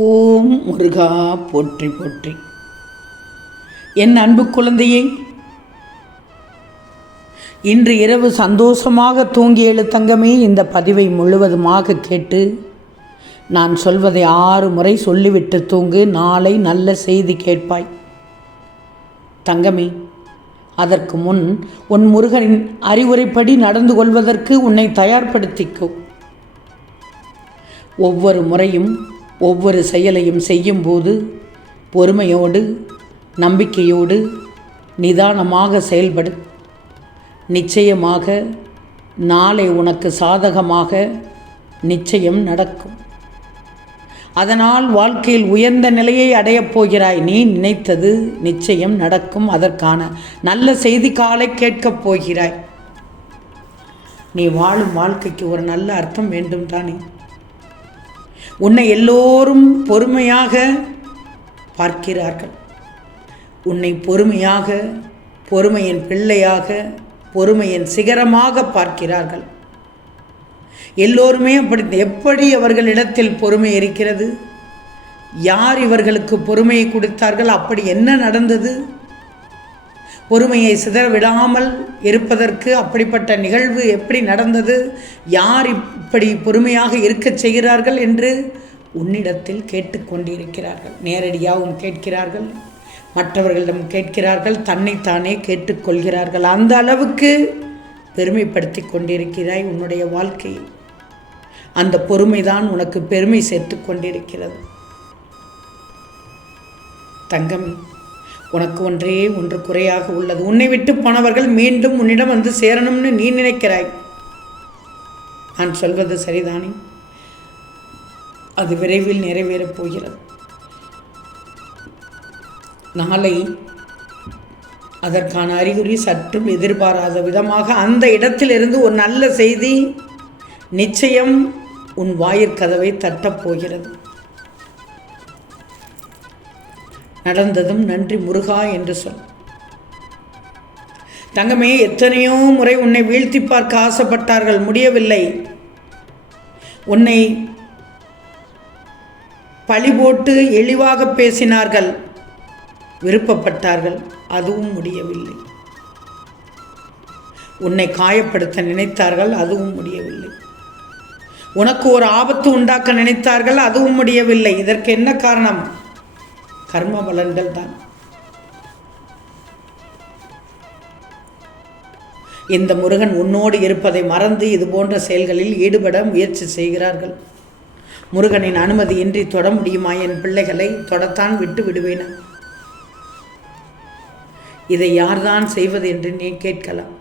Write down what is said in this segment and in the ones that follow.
ஓம் முருகா போற்றி போற்றி. என் அன்பு குழந்தையை, இன்று இரவு சந்தோஷமாக தூங்கி எழு தங்கமே. இந்த பதிவை முழுவதுமாக கேட்டு நான் சொல்வதை 6 முறை சொல்லிவிட்டு தூங்கு. நாளை நல்ல செய்தி கேட்பாய் தங்கமே. அதற்கு முன் உன் முருகனின் அறிவுரைப்படி நடந்து கொள்வதற்கு உன்னை தயார்படுத்திக்கோ. ஒவ்வொரு முறையும் ஒவ்வொரு செயலையும் செய்யும்போது பொறுமையோடு நம்பிக்கையோடு நிதானமாக செயல்படு. நிச்சயமாக நாளை உனக்கு சாதகமாக நிச்சயம் நடக்கும். அதனால் வாழ்க்கையில் உயர்ந்த நிலையை அடையப் போகிறாய். நீ நினைத்தது நிச்சயம் நடக்கும். அதற்கான நல்ல செய்தி காலை கேட்கப் போகிறாய். நீ வாழும் வாழ்க்கைக்கு ஒரு நல்ல அர்த்தம் வேண்டும் தானே. உன்னை எல்லோரும் பொறுமையாக பார்க்கிறார்கள். உன்னை பொறுமையாக, பொறுமையின் பிள்ளையாக, பொறுமையின் சிகரமாக பார்க்கிறார்கள். எல்லோருமே எப்படி அவர்களிடத்தில் பொறுமை இருக்கிறது? யார் இவர்களுக்கு பொறுமையை கொடுத்தார்கள்? அப்படி என்ன நடந்தது? பொறுமையை சிதற விடாமல் இருப்பதற்கு அப்படிப்பட்ட நிகழ்வு எப்படி நடந்தது? யார் இப்படி பொறுமையாக இருக்கச் செய்கிறார்கள் என்று உன்னிடத்தில் கேட்டுக்கொண்டிருக்கிறார்கள். நேரடியாகவும் கேட்கிறார்கள், மற்றவர்களிடம் கேட்கிறார்கள், தன்னைத்தானே கேட்டுக்கொள்கிறார்கள். அந்த அளவுக்கு பெருமைப்படுத்தி கொண்டிருக்கிறாய் உன்னுடைய வாழ்க்கையை. அந்த பொறுமைதான் உனக்கு பெருமை சேர்த்து கொண்டிருக்கிறது தங்கமே. உனக்கு ஒன்று குறையாக உள்ளது. உன்னை விட்டு போனவர்கள் மீண்டும் உன்னிடம் வந்து சேரணும்னு நீ நினைக்கிறாய். நான் சொல்வது சரிதானே? அது விரைவில் நிறைவேறப் போகிறது. நாளை அதற்கான அறிகுறி சற்றும் எதிர்பாராத விதமாக அந்த இடத்திலிருந்து ஒரு நல்ல செய்தி நிச்சயம் உன் வாயிற்கதவை தட்டப்போகிறது. நடந்ததும் நன்றி முருகா என்று சொல் தங்கமே. எத்தனையோ முறை உன்னை வீழ்த்தி பார்க்க ஆசைப்பட்டார்கள், முடியவில்லை. உன்னை பழி போட்டு இழிவாக பேசினார்கள், விருப்பப்பட்டார்கள், அதுவும் முடியவில்லை. உன்னை காயப்படுத்த நினைத்தார்கள், அதுவும் முடியவில்லை. உனக்கு ஒரு ஆபத்து உண்டாக்க நினைத்தார்கள், அதுவும் முடியவில்லை. இதற்கு என்ன காரணம்? கர்ம பலன்கள் தான். இந்த முருகன் உன்னோடு இருப்பதை மறந்து இது போன்ற செயல்களில் ஈடுபட முயற்சி செய்கிறார்கள். முருகனின் அனுமதியின்றி தொட முடியுமா என் பிள்ளைகளை? தொடத்தான் விட்டு விடுவேனா? இதை யார்தான் செய்வது என்று நீ கேட்கலாம்.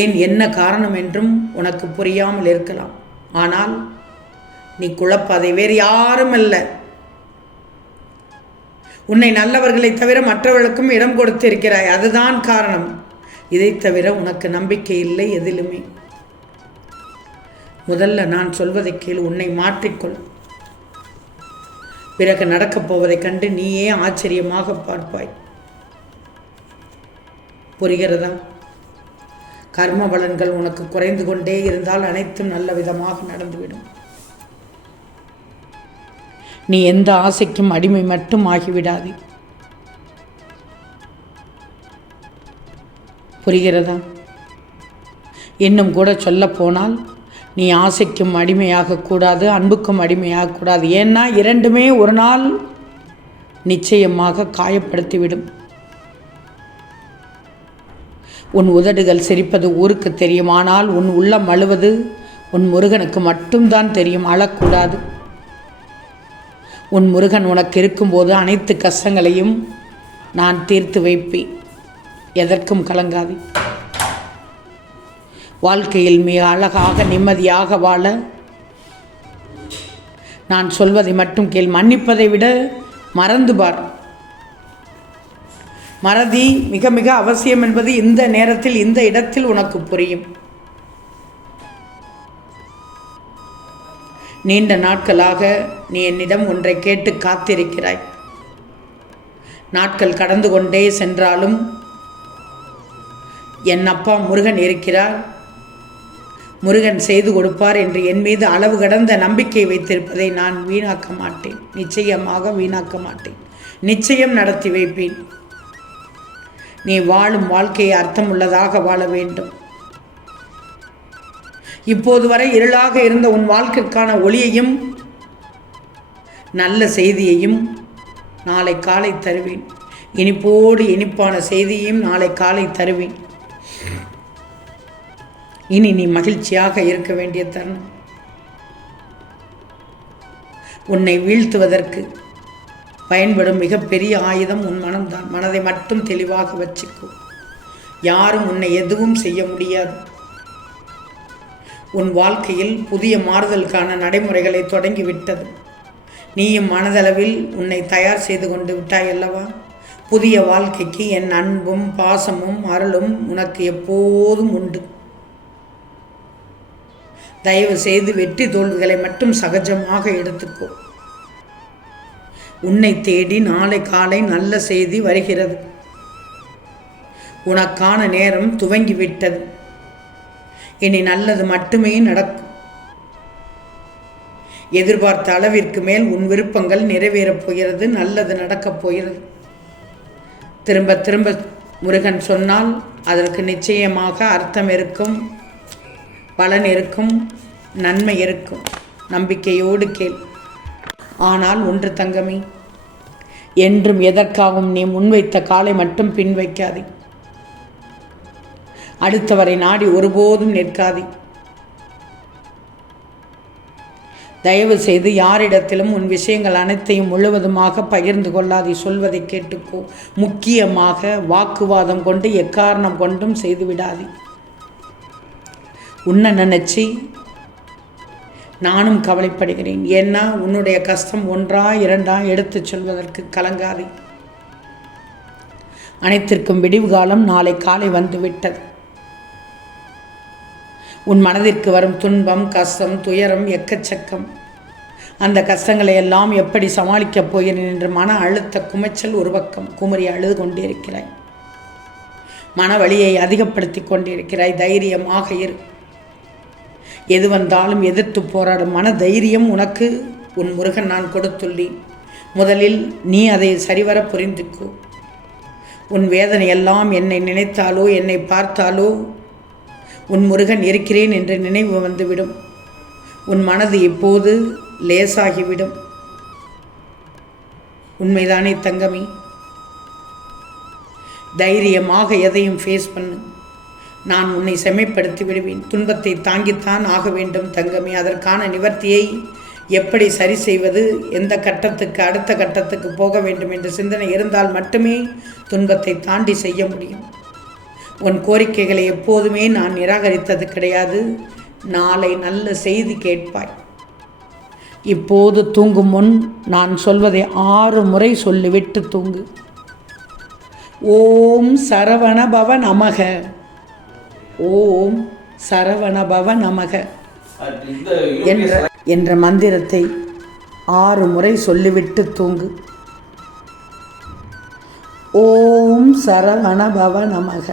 ஏன், என்ன காரணம் என்றும் உனக்கு புரியாமல் இருக்கலாம். ஆனால் நீ குழப்பாதை. வேறு யாரும் அல்ல. உன்னை நல்லவர்களை தவிர மற்றவர்களுக்கும் இடம் கொடுத்து இருக்கிறாய், அதுதான் காரணம். இதை தவிர உனக்கு நம்பிக்கை இல்லை எதிலுமே. முதல்ல நான் சொல்வதை கேள். உன்னை மாற்றிக்கொள். பிறகு நடக்கப் போவதைக் கண்டு நீயே ஆச்சரியமாக பார்ப்பாய். புரிகிறதா? கர்ம பலன்கள் உனக்கு குறைந்து கொண்டே இருந்தால் அனைத்தும் நல்ல விதமாக நடந்துவிடும். நீ எந்த ஆசைக்கும் அடிமை மட்டும் ஆகிவிடாதே. புரிகிறதா? இன்னும் கூட சொல்ல போனால் நீ ஆசைக்கும் அடிமையாகக்கூடாது, அன்புக்கும் அடிமையாகக்கூடாது. ஏன்னா இரண்டுமே ஒரு நாள் நிச்சயமாக காயப்படுத்திவிடும். உன் உதடுகள் சிரிப்பது ஊருக்கு தெரியும், ஆனால் உன் உள்ளம் அழுவது உன் முருகனுக்கு மட்டும்தான் தெரியும். அழக்கூடாது. உன் முருகன் உனக்கு இருக்கும்போது அனைத்து கஷ்டங்களையும் நான் தீர்த்து வைப்பேன். எதற்கும் கலங்காதே. வாழ்க்கையில் மிக அழகாக நிம்மதியாக வாழ நான் சொல்வதை மட்டும் கேள். மன்னிப்பதை விட மறந்து பார். மறதி மிக மிக அவசியம் என்பது இந்த நேரத்தில் இந்த இடத்தில் உனக்கு புரியும். நீண்ட நாட்களாக நீ என்னிடம் ஒன்றை கேட்டு காத்திருக்கிறாய். நாட்கள் கடந்து கொண்டே சென்றாலும் என் அப்பா முருகன் இருக்கிறார். முருகன் செய்து கொடுப்பார் என்று என் மீது அளவு கடந்த நம்பிக்கை வைத்திருப்பதை நான் வீணாக்க மாட்டேன். நிச்சயமாக வீணாக்க மாட்டேன். நிச்சயம் நடத்தி வைப்பேன். நீ வாழும் வாழ்க்கையை அர்த்தமுள்ளதாக வாழ வேண்டும். இப்போது வரை இருளாக இருந்த உன் வாழ்க்கைக்கான ஒளியையும் நல்ல செய்தியையும் நாளை காலை தருவேன். இனிப்போடு இனிப்பான செய்தியையும் நாளை காலை தருவேன். இனி நீ மகிழ்ச்சியாக இருக்க வேண்டிய தருணம். உன்னை வீழ்த்துவதற்கு பயன்படும் மிகப்பெரிய ஆயுதம் உன் மனம்தான். மனதை மட்டும் தெளிவாக வச்சுக்கோ. யாரும் உன்னை எதுவும் செய்ய முடியாது. உன் வாழ்க்கையில் புதிய மாறுதலுக்கான நடைமுறைகளை தொடங்கிவிட்டது. நீயும் மனதளவில் உன்னை தயார் செய்து கொண்டு விட்டாய் அல்லவா? புதிய வாழ்க்கைக்கு என் அன்பும் பாசமும் அருளும் உனக்கு எப்போதும் உண்டு. தயவு செய்து வெற்றி தோல்விகளை மட்டும் சகஜமாக எடுத்துக்கோ. உன்னை தேடி நாளை காலை நல்ல செய்தி வருகிறது. உனக்கான நேரம் துவங்கிவிட்டது. இனி நல்லது மட்டுமே நடக்கும். எதிர்பார்த்த அளவிற்கு மேல் உன் விருப்பங்கள் நிறைவேறப் போகிறது. நல்லது நடக்கப் போகிறது. திரும்ப திரும்ப முருகன் சொன்னால் அதற்கு நிச்சயமாக அர்த்தம் இருக்கும், பலன் இருக்கும், நன்மை இருக்கும். நம்பிக்கையோடு கேள். ஆனால் ஒன்று தங்கமே, என்றும் எதற்காகவும் நீ முன்வைத்த காலை மட்டும் பின் வைக்காதே. அடுத்தவரை நாடி ஒருபோதும் நிற்காதே. தயவு செய்து யாரிடத்திலும் உன் விஷயங்கள் அனைத்தையும் முழுவதுமாக பகிர்ந்து கொள்ளாதே. சொல்வதை கேட்டுக்கோ. முக்கியமாக வாக்குவாதம் கொண்டு எக்காரணம் கொண்டும் செய்து விடாதே. உன்னை நினச்சி நானும் கவலைப்படுகிறேன். ஏன்னா உன்னுடைய கஷ்டம் ஒன்றா இரண்டா எடுத்து சொல்வதற்கு கலங்காதே. அனைத்திற்கும் விடிவு காலம் நாளை காலை வந்துவிட்டது. உன் மனதிற்கு வரும் துன்பம், கஷ்டம், துயரம் எக்கச்சக்கம். அந்த கஷ்டங்களை எல்லாம் எப்படி சமாளிக்கப் போகிறேன் என்று மன அழுத்த குமைச்சல் ஒரு பக்கம். குமரி அழுது கொண்டிருக்கிறாய். மன வலியை அதிகப்படுத்தி கொண்டிருக்கிறாய். தைரியமாக இரு. எது வந்தாலும் எதிர்த்து போராடும் மன தைரியம் உனக்கு உன் முருகன் நான் கொடுத்துள்ளேன். முதலில் நீ அதை சரிவர புரிந்துக்கோ. உன் வேதனை எல்லாம் என்னை நினைத்தாலோ என்னை பார்த்தாலோ உன் முருகன் இருக்கிறேன் என்ற நினைவு வந்துவிடும். உன் மனது இப்போது லேசாகிவிடும். உண்மைதானே தங்கமே? தைரியமாக எதையும் ஃபேஸ் பண்ணு. நான் உன்னை செம்மைப்படுத்தி விடுவேன். துன்பத்தை தாங்கித்தான் ஆக வேண்டும் தங்கமே. அதற்கான நிவர்த்தியை எப்படி சரி செய்வது, எந்த கட்டத்துக்கு அடுத்த கட்டத்துக்கு போக வேண்டும் என்ற சிந்தனை இருந்தால் மட்டுமே துன்பத்தை தாண்டி செய்ய முடியும். உன் கோரிக்கைகளை எப்போதுமே நான் நிராகரித்தது கிடையாது. நாளை நல்ல செய்தி கேட்பாய். இப்போது தூங்கும் முன் நான் சொல்வதை 6 முறை சொல்லிவிட்டு தூங்கு. ஓம் சரவணபவ நமக, ஓம் சரவணபவ நமக என்ற மந்திரத்தை 6 முறை சொல்லிவிட்டு தூங்கு. ஓம் சரவணபவ நமக.